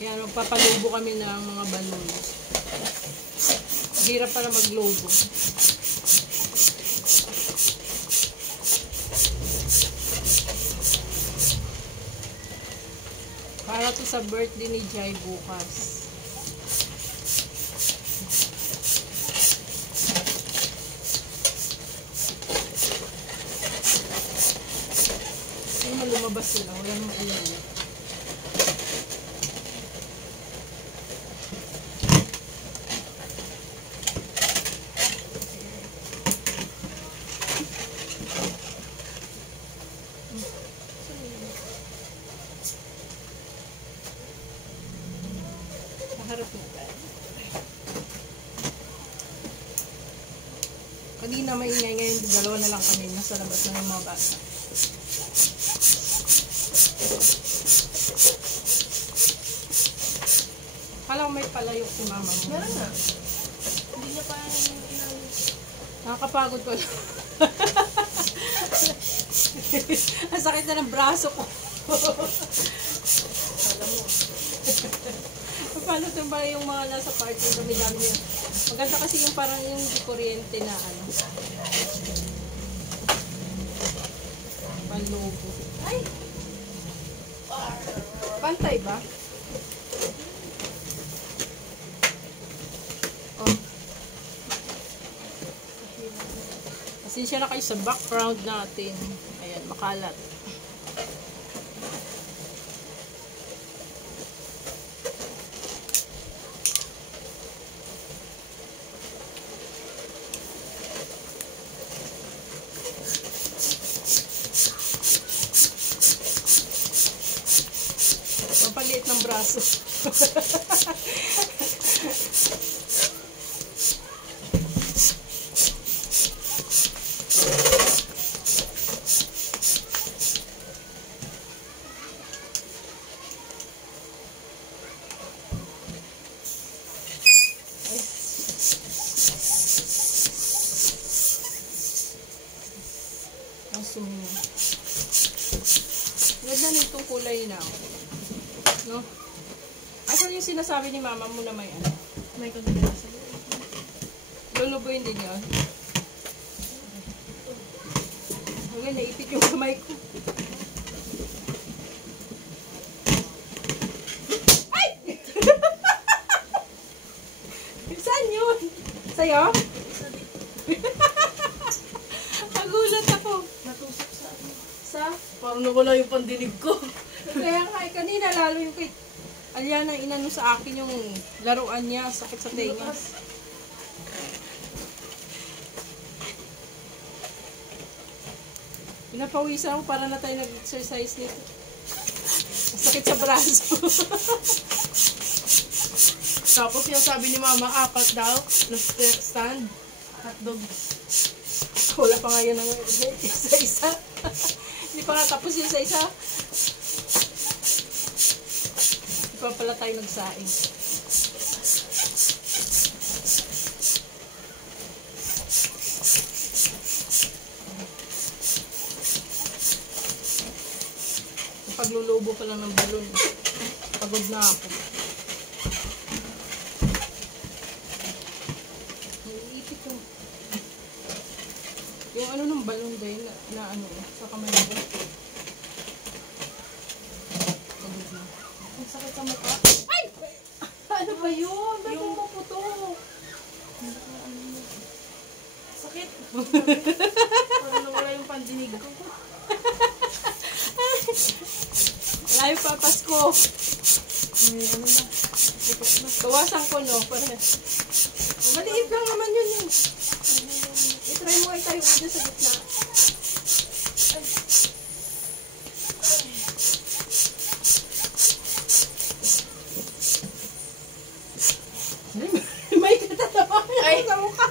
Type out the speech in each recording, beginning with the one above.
Kaya magpapalubo kami ng mga balon. Hirap para maglobo. Para to sa birthday ni Jai bukas. Ay, lumabas sila. Wala naman ilan. Harap na tayo. Kanina maingay, ngayon dalawa na lang kami. Nasa labas na ng mga bata. Kala ko may palayok si mama mo. Meron na. Hindi niya pa Nakakapagod ko lang. Ang sakit na ng braso ko. alam mo. Paano ito ba yung mga nasa party, dami-dami yun. Maganda kasi yung parang yung kuryente na ano. Panlobo. Ay! Pantay ba? Oh. Pasensya na kayo sa background natin. Ayan, makalat. Mapaliit ng braso. Ang sumi. Ganda nitong kulay na. No? Asan yung sinasabi ni mama mo na may ano? May kaganda sa iyo. Lulubuin din yun. Hanggang naipit yung kamay ko. Ay! Saan yun? Sa'yo? Nagulat ako. Natusok sa akin. Sa? Parang nawala yung pandinig ko. Kaya nga, kanina lalo yung kay Aliana, inano sa akin yung laruan niya, sakit sa tenga. Pinapawisan ako para na tayo nag-exercise nito. Sakit sa braso. Tapos yung sabi ni mama, 4 daw na stand. Hotdog. Wala pa nga yun ng isa-isa. Hindi pa nga tapos yung isa-isa. Hindi pa pala tayo nagsaing. Paglulubo pa lang ng balon. Pagod na ako. Naiipit ko. Yung ano ng balon dahil na ano, sa kamay ko. Pagod na. Ang sakit sa mata. Ay! Ano ba yun? Ba't yung maputok? Sakit. Parang nawala yung pandinig ko. Wala yung papasko. May ano na. Putok na. Bawasan ko, no? Maliit lang naman yun eh. I-try mo ay tayo dyan sa gitna. Ay. May katatawa Ay. sa mukha.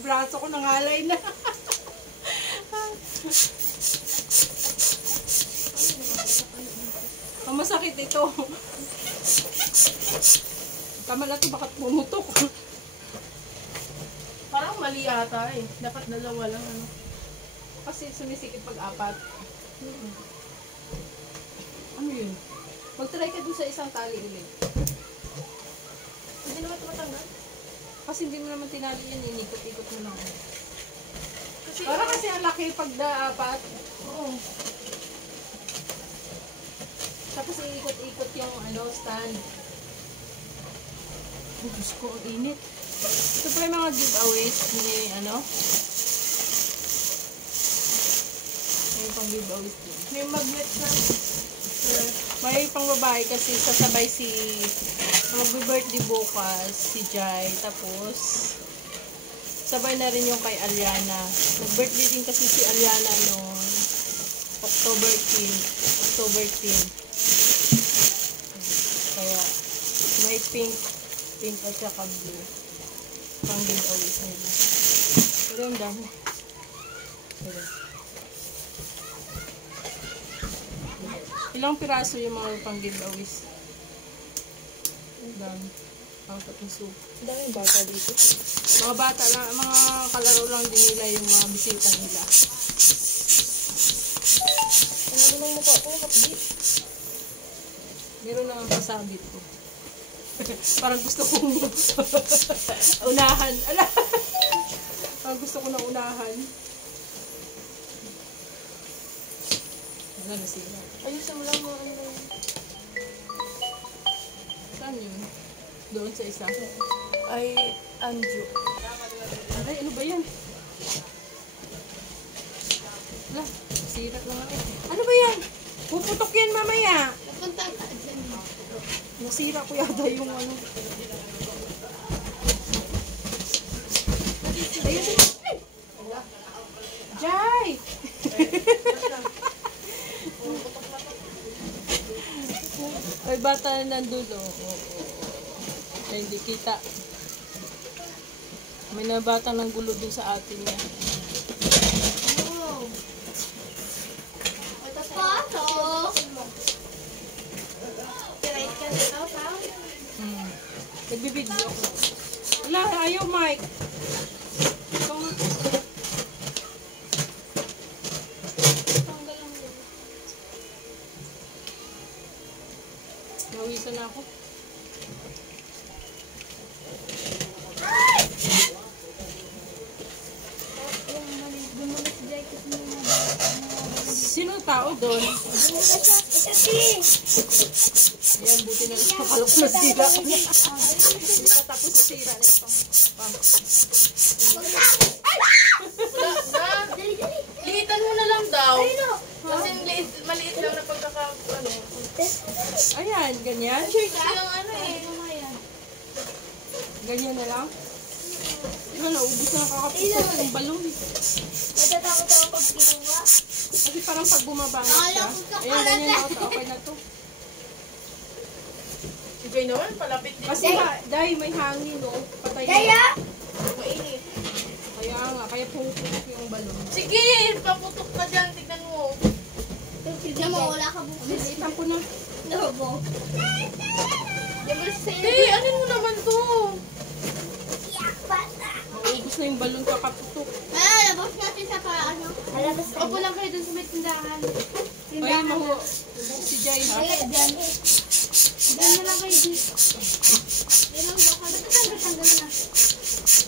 Braso ko nangalay na. Ang masakit ito. Tama na ito, bakit pumutok? Parang mali ata eh. Dapat dalawa lang ano. Kasi sumisikip pag apat. Ano yun? Mag-try ka dun sa isang tali ulit. Hindi naman tumatanggal. Kasi hindi mo naman tinali yan, inikot-ikot mo lang. Kasi, Para kasi ang laki pag apat. oo. Tapos iikot-ikot yung stand. Oh, Diyos ko, ang init. Ito pa yung mga giveaways ni may pang giveaways din. May magnet na. May pang babae kasi sasabay mag-birthday bukas si Jai. Tapos sabay na rin yung kay Aliana. Nag-birthday din kasi si Aliana noong October 10. Kaya may pink at saka blue. Pang giveaways nila. Pero yung dami. Ilang piraso yung mga pang giveaways? Ang dami. Ang tapuso. Ang daming bata dito. Mga bata lang, mga kalaro lang din nila yung mga bisita nila. Ano nang mukha ko? Kapdi. Meron naman pasabit ko. Parang gusto kong unahan. Ala! Parang gusto ko na unahan. Wala na sila. Ayusin mo lang mga ano. Saan yun? Doon sa isa. Ay, Andrew. Aray, ano ba yan? Wala, sira lang ako. Ano ba yan? Puputok yan mamaya. Punta ka dyan. Nasira ko yata yung ano. Ayun sila. Jai! Ay, bata na nandun, Ay, hindi kita. May nabatang ng gulo dun sa atin niya. Oh. Ito pa. Right ka dito, tao. Nagbibidyo ako. Wala, ayaw, Mike. Ito nga. Tanggal lang yun. Nawisan na ako. Sino tao doon? Yan, buti na lang kalok na sira. Hindi pa tapos sa sira na ito. Wala na. Liitan mo na lang daw. Kasi maliit lang na pagkaka... Ano. Ayan, ganyan. Yung ano eh. Ganyan na lang. Diba, naubos na kakaputok ng balon. Natatakot ako pag kinuha. Kasi parang pag bumaba na siya. Ayan, ganyan na ako. Okay na to. Ibay naman, palapit din. Kasi dahil may hangin, no? Patay na. Kaya? Mainit. Kaya nga, kaya puputok yung balon. Sige, paputok na dyan. Tignan mo. Tignan mo, wala ka bukas. Nilitan ko na. Lobo. Hey, anin mo naman to? Maubos na yung balon kakaputok. Labas natin sa paano. Alabas tayo. Opo lang kayo dun sa may tindahan. Ayan, maho. Si Jai, ha? Diyan. Diyan na lang kayo dito. Diyan lang ba? Tanggal na.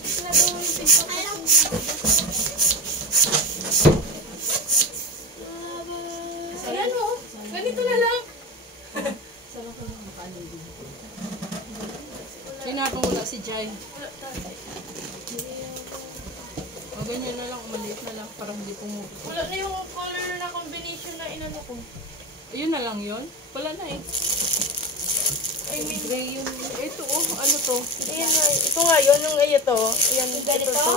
Tanggal yung pinto. Ay lang. Ayan mo. Ganito na lang. Saan ako lang makaalilig? Kaya nakawala si Jai. O, ganyan na lang, umaliit na lang, parang hindi pumuputok. Wala na yung color na combination na inano ko. Ayun na lang yun? Wala na eh. I mean, Gray yun. Ito oh, ano to? ayan nga. Ito nga yun, yung ito. Ayan, ito to.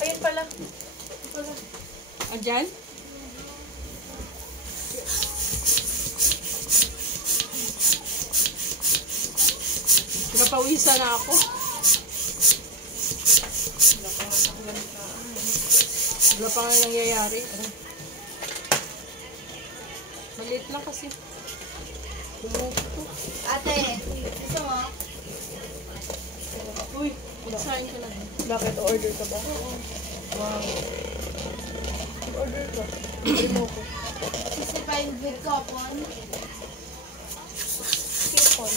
Ayun pala. Ito pala. Andyan? Napawisan na ako. Wala pa nga nangyayari. Maliit lang kasi. Pumuputok. Ate, gusto mo? Uy, Magsahin ka na din. Bakit? Order ka ba? Wow. Order ka. Order mo ko. Sisipain with coupon. Coupon.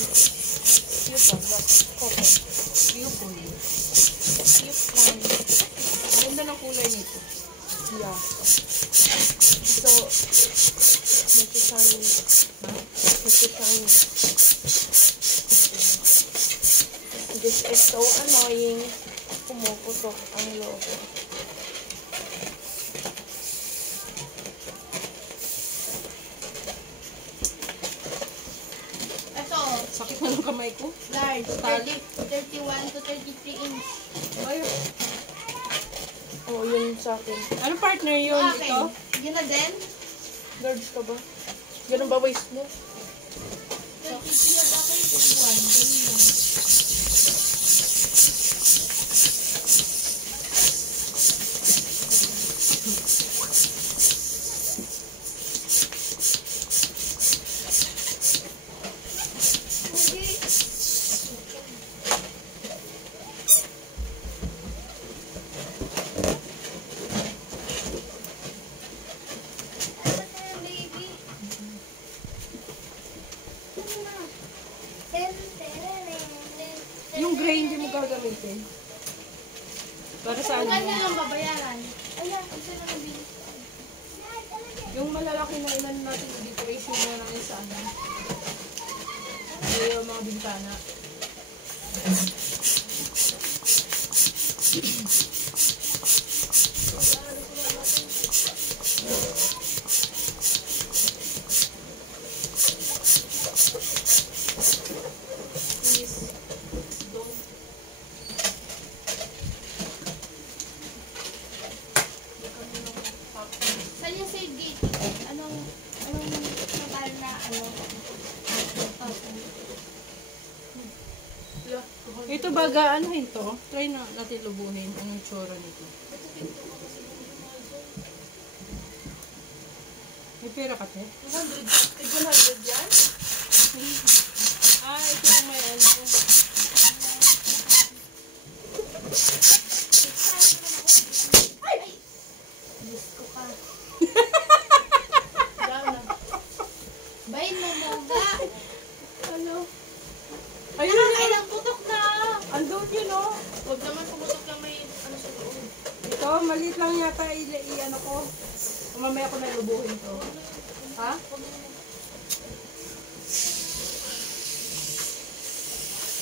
Coupon. What? Coupon. Viewpool. Coupon. Ganda ng kulay nito. Yeah. So, nagsasayin. Ha? Nagsasayin. This is so annoying. Pumuputok ang logo. Ito, Sakit na ng kamay ko. large. Tali. 31 to 33 inch. Ayun. Oh, yun sa akin. Ano partner yun? Yung akin. Ito? Yun na din. Large ka ba? Ganun ba waist mo? 33 yung akin. 31. Ganun lang. Yung gray hindi mo gagamitin. Para sa Kung ano? ganyan lang babayaran. Ayan, isa na nabili. Yung malalaki na ilan natin yung decoration na natin sa ano. Yung mga bintana. Please, don't. Saan yung save gate? Anong total na ano? Ito baga, ano ito? Try na natin lubuhin. Anong tsura nito? May pera ka, te? 100 yan? Ah, ito yung may ano. Diyos ko ka. Down na. Bayin mo moga. Ano? Ayun yun! Nakakailang putok na. Andun yun, oh! Huwag naman pumutok lang may ano sa loob. Ito, maliit lang yata i-ano ko. Mamaya ko na lubuhin to. Ha?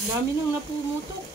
Dami nang napumutok.